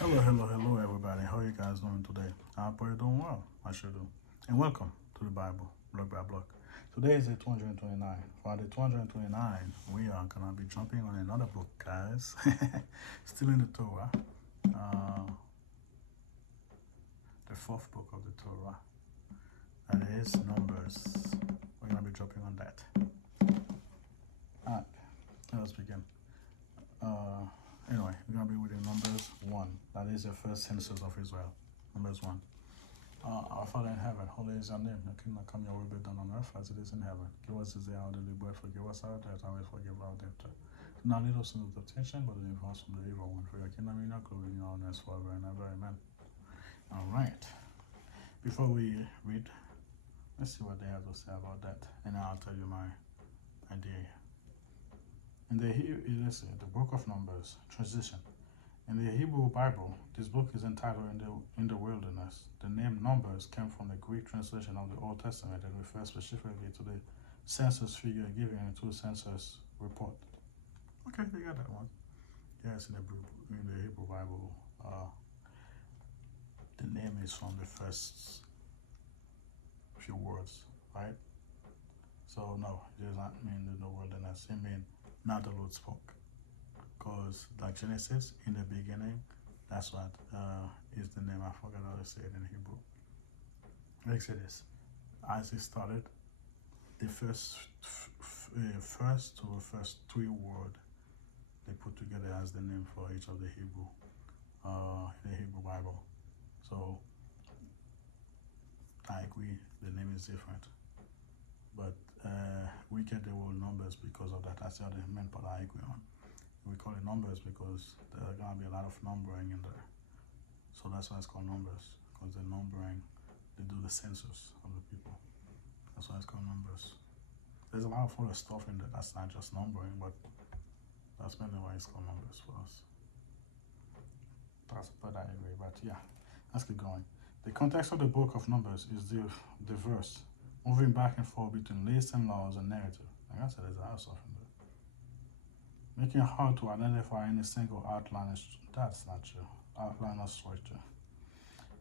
Hello, everybody. How are you guys doing today? I hope you're doing well. I sure do. And welcome to the Bible, block by block. Today is the 229. For the 229, we are going to be jumping on another book, guys. Still in the Torah, uh, the fourth book of the Torah. That is Numbers. We're going to be jumping on that. Alright, let's begin. Anyway, we're going to be reading Numbers 1. That is the first census of Israel. Numbers 1. Our Father in heaven, holy is your name. Your kingdom come, your will be done on earth as it is in heaven. Give us this day our daily bread. Forgive us our debt, and we forgive our debtors. Do not lead us into temptation, but deliver us from the evil one. For your kingdom is your glory, and your honor is forever and ever. Amen. All right. Before we read, let's see what they have to say about that, and I'll tell you my idea. In the book of Numbers, transition. In the Hebrew Bible, this book is entitled In the Wilderness. The name Numbers came from the Greek translation of the Old Testament and refers specifically to the census figure given in two census report. Okay, they got that one. Yes, in the Hebrew Bible, the name is from the first few words, right? So no, it does not mean in the wilderness. It means not the Lord spoke. Because like Genesis, in the beginning, that's what is the name. I forgot how to say it in Hebrew. Exodus. As it started, the first three words they put together as the name for each of the Hebrew, in the Hebrew Bible. So I agree, the name is different. But we get the word Numbers because of that. That's the other main part I agree on. We call it Numbers because there are going to be a lot of numbering in there. So that's why it's called Numbers, because they're numbering, they do the census of the people. That's why it's called Numbers. There's a lot of other stuff in there that's not just numbering, but that's mainly why it's called Numbers for us. That's what I agree, but yeah, let's keep going. The context of the book of Numbers is diverse, moving back and forth between lists and laws and narrative. Like I said, there's a lot of stuff in there. Making it hard to identify any single outline. That's not true. Outline or structure.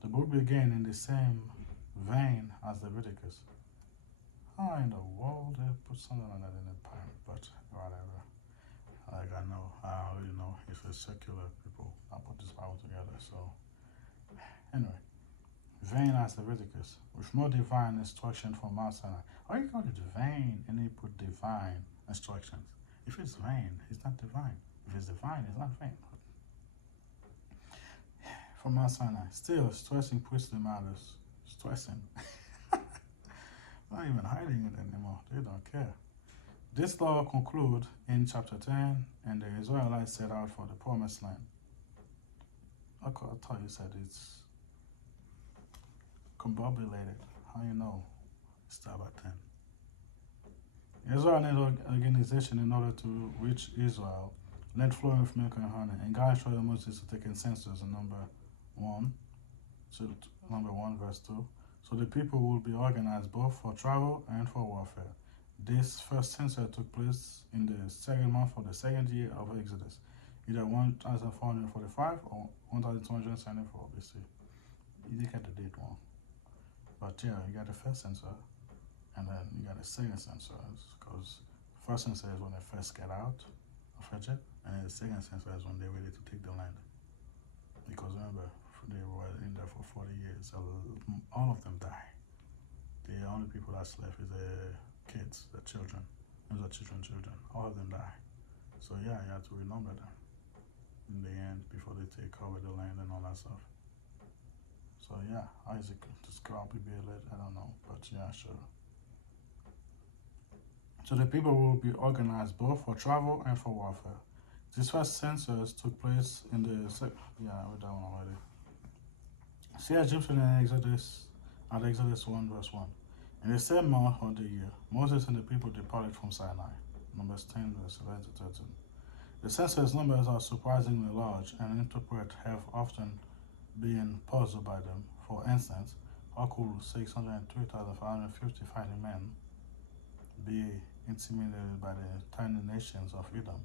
The book began in the same vein as Leviticus. How in the world they put something like that in the Bible? But whatever. Like I don't really know if it's secular people that put this Bible together. So anyway, vain as Leviticus, with more divine instruction from Mount Sinai. Or you call it vain and they put divine instructions. If it's vain, it's not divine. If it's divine, it's not vain. From Mount Sinai, still stressing priestly matters. Stressing. Not even hiding it anymore. They don't care. This law concludes in chapter 10, and the Israelites set out for the promised land. I thought you said it's combobulated. How you know? Start at 10. Israel needed organization in order to reach Israel, land flowing with milk and honey. And God showed Moses to take a census in number 1, verse 2. So the people will be organized both for travel and for warfare. This first census took place in the second month of the second year of Exodus, either 1445 or 1274 BC. You didn't get the date wrong. But yeah, you got the first census. And then you got a second census, because the first census is when they first get out of Egypt, and then the second census is when they're ready to take the land. Because remember, they were in there for 40 years, so all of them die. The only people that's left is the kids, the children. Those are children. All of them die. So yeah, you have to remember them in the end before they take over the land and all that stuff. So yeah, Isaac, just copy be lit, I don't know, but yeah, sure. So the people will be organized both for travel and for warfare. This first census took place in the I read that one already. See Egyptian in Exodus 1 verse 1. In the same month of the year, Moses and the people departed from Sinai. Numbers 10 verse 11 to 13. The census numbers are surprisingly large, and interpreters have often been puzzled by them. For instance, how could 603,550 fighting men be intimidated by the tiny nations of Edom?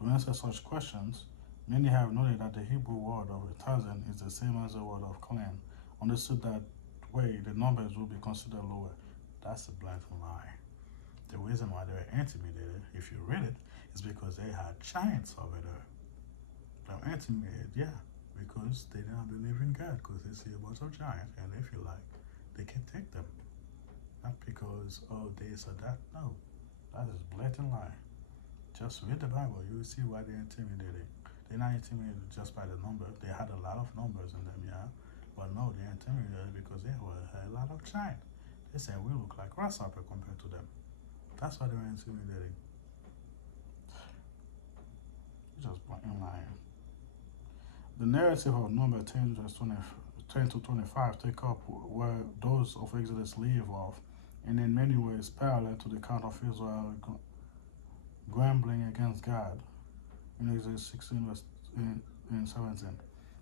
To answer such questions, Many have noted that the Hebrew word of 1,000 is the same as the word of clan. Understood that way, the numbers will be considered lower. That's a blatant lie. The reason why they were intimidated, if you read it, is because they had giants over there. They were intimidated, yeah, because they didn't believe in God, because they see a bunch of giants and they feel like they can take them. Not because, oh, this or that. No, that is blatant lie. Just read the Bible, you will see why they're intimidated. They're not intimidated just by the number. They had a lot of numbers in them, yeah. But no, they're intimidated because they were a lot of giants. They said we look like grasshopper compared to them. That's why they were intimidating. Just blatant lying. The narrative of number 10, verse 20, 10 to 25 take up where those of Exodus leave off, and in many ways parallel to the account of Israel grumbling against God in Exodus 16, verse 17.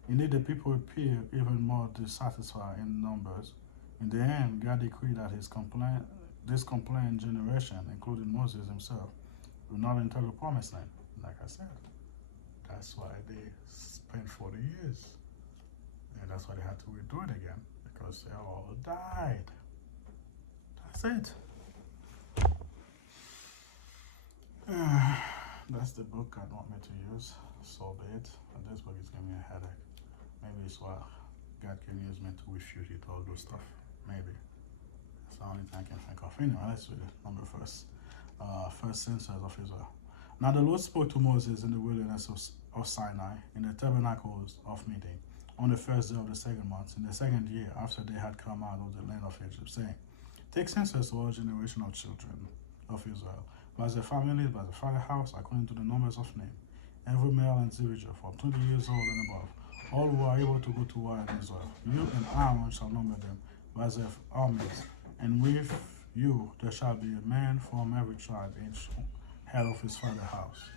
Indeed, the people appear even more dissatisfied in numbers. In the end, God decreed that this complained generation, including Moses himself, will not enter the promised land. Like I said, that's why they spent 40 years. And that's why they had to redo it again, because they all died. That's it. That's the book God want me to use. So be it. And this book is giving me a headache. Maybe it's what God can use me to refute it, all those stuff. Maybe. That's the only thing I can think of. Anyway, let's read it. Number first. First census of Israel. Now the Lord spoke to Moses in the wilderness of Sinai, in the tabernacles of meeting, on the first day of the second month, in the second year after they had come out of the land of Egypt, saying, Take census of all generation of children of Israel, by their families, by the father house, according to the numbers of name, every male and individual from 20 years old and above, all who are able to go to war in Israel. You and Aaron shall number them by their armies, and with you there shall be a man from every tribe, each head of his father's house.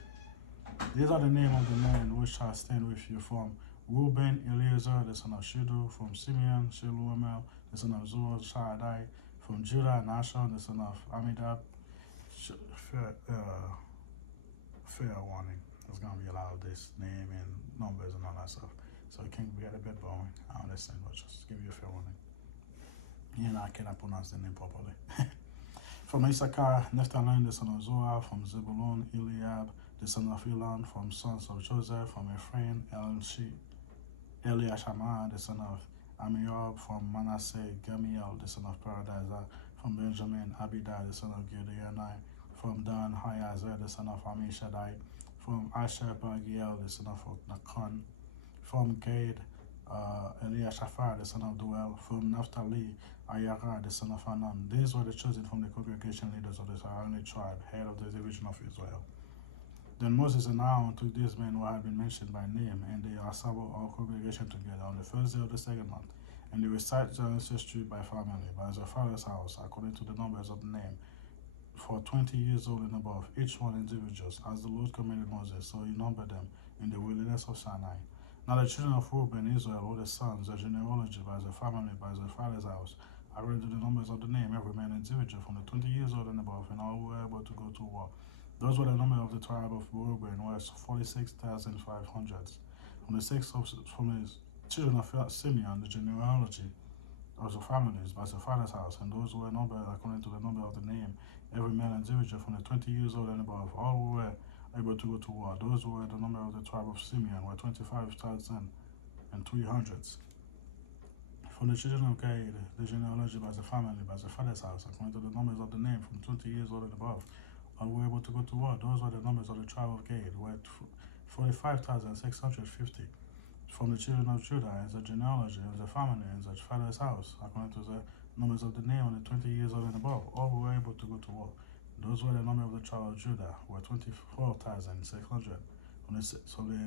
These are the names of the men which shall stand with you from Reuben, Eleazar, the son of Shedeur, from Simeon, Shelumiel, the son of Zur, Shaddai, from Judah, Nashon, the son of Amminadab. Fair warning. There's going to be a lot of this name and numbers and all that stuff. So it can get a bit boring. I understand, but just give you a fair warning. I cannot pronounce the name properly. From Issachar, Naphtali, the son of Zoar, from Zebulun, Eliab, the son of Elon, from sons of Joseph, from Ephraim, Eliashama, the son of Amiob, from Manasseh, Gamiel, the son of Paradizah, from Benjamin, Abidai, the son of Gideoni, from Dan, Hayazer, the son of Amishadai, from Asher, Bagiel, the son of Nakon, from Gad, Eliashaphat, the son of Duel, from Naphtali, Ayara, the son of Anan. These were the chosen from the congregation leaders of the surrounding tribe, head of the division of Israel. Then Moses and Aaron took these men who had been mentioned by name, and they assembled all congregation together on the first day of the second month, and they recited their ancestry by family, by their father's house, according to the numbers of the name, for 20 years old and above, each one individuals, as the Lord commanded Moses, so he numbered them in the wilderness of Sinai. Now the children of Reuben, Israel, were the sons, their genealogy, by their family, by their father's house, according to the numbers of the name, every man individual, from the 20 years old and above, and all who were able to go to war. Those were the number of the tribe of Reuben, was 46,500. From the children of Simeon, the genealogy of the families by the father's house, and those who were numbered according to the number of the name, every male individual from the 20 years old and above, all who were able to go to war. Those who were the number of the tribe of Simeon were 25,300. From the children of Gad, the genealogy by the family, by the father's house, according to the numbers of the name, from 20 years old and above, all were able to go to war. Those were the numbers of the tribe of Gad, were 45,650. From the children of Judah, as a genealogy, as a family, as a father's house, according to the numbers of the name of the 20 years old and above, all who were able to go to war. Those were the number of the tribe of Judah, were 24,600. So the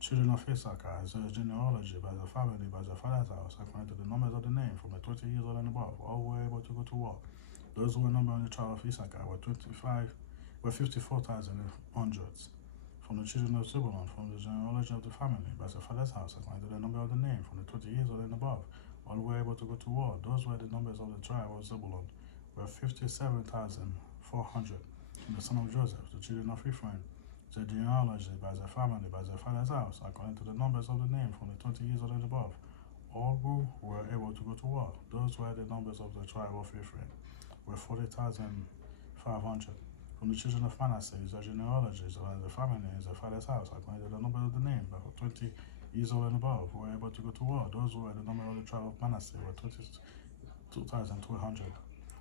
children of Issachar, as a genealogy, by the family, by the father's house, according to the numbers of the name, from the 20 years old and above, all who were able to go to war. Those who were numbered on the tribe of Issachar were 54,100. From the children of Zebulun, from the genealogy of the family, by the father's house, according to the number of the name, from the 20 years old and above, all were able to go to war. Those were the numbers of the tribe of Zebulun, were 57,400. From the son of Joseph, the children of Ephraim, the genealogy by the family, by the father's house, according to the numbers of the name from the 20 years old and above. All who were able to go to war. Those were the numbers of the tribe of Ephraim, were 40,500. From the children of Manasseh, the genealogies by the family is the father's house, according to the number of the name, by 20 years old and above, were able to go to war. Those who were the number of the tribe of Manasseh were 22,200.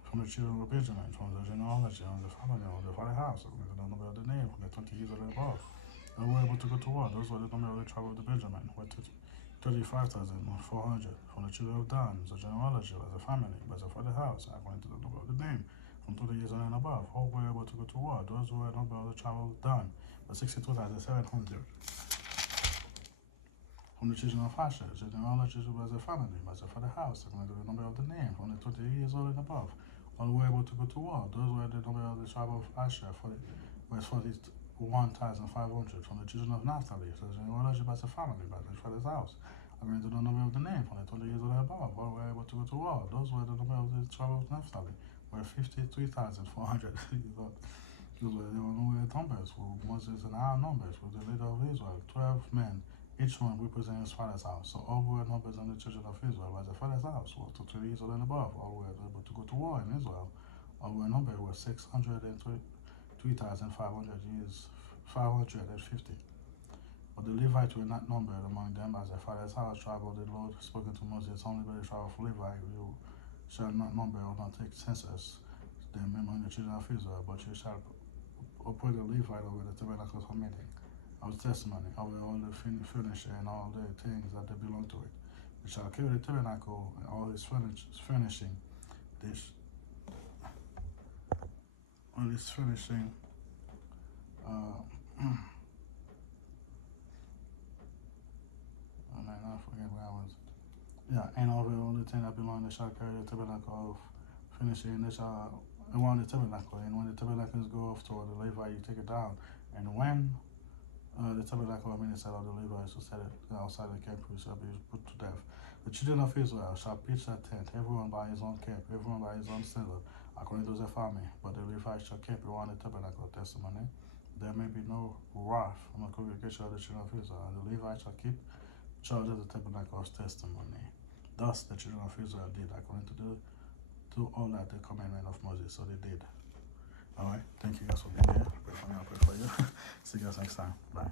From the children of Benjamin, from the genealogy of the family of the father's house, according to the number of the name, from the 20 years old and above, they were able to go to war. Those were the number of the tribe of the Benjamin, were 35,400. From the children of Dan, the genealogy of the family, by the father's house, according to the number of the name, from 20 years old and above, all were able to go to war. Those were the number of the tribe of Dan, were 62,700. From the children of Asher, the genealogy of the family, by the father's house, according to the number of the name, from the 20 years old and above, all were able to go to war. Those were the number of the tribe of Asher, was 41,500. From the children of Naphtali, the genealogy by the family, by the father's house, according to the number of the name, from the 20 years old and above, all were able to go to war. Those were the number of the tribe of Naphtali, were 53,400. Those were the numbers for Moses and our numbers for the leader of Israel, 12 men, each one representing his father's house. So all were numbers on the children of Israel by the father's house were to 20 years old and above. All were able to go to war in Israel. All were numbered were 603,500 years, 550. But the Levites were not numbered among them as their father's house, tribe of the Lord, spoken to Moses, only by the tribe of Levi, you shall not number or not take census them among the children of Israel, but you shall appoint a Levite over the tabernacle of meeting, of testimony, over all the furniture and all the things that they belong to it. You shall carry the tabernacle and all its furnishing, all its furnishing, I forget where I was. Yeah, and over all the things that belong, they shall carry the tabernacle of finishing, and they shall around the tabernacle. And when the tabernacles go off toward the Levite, you take it down. And when the tabernacle of minister of the Levites to set it outside the camp, who shall be put to death. The children of Israel shall pitch their tent, everyone by his own camp, everyone by his own center, according to their family. But the Levites shall camp around the tabernacle of testimony. There may be no wrath from the congregation of the children of Israel. And the Levites shall keep charge of the tabernacle of testimony. Thus the children of Israel did according to all that the commandment of Moses. So they did. All right. Thank you guys for being here. Pray for me. I'll pray for you. See you guys next time. Bye.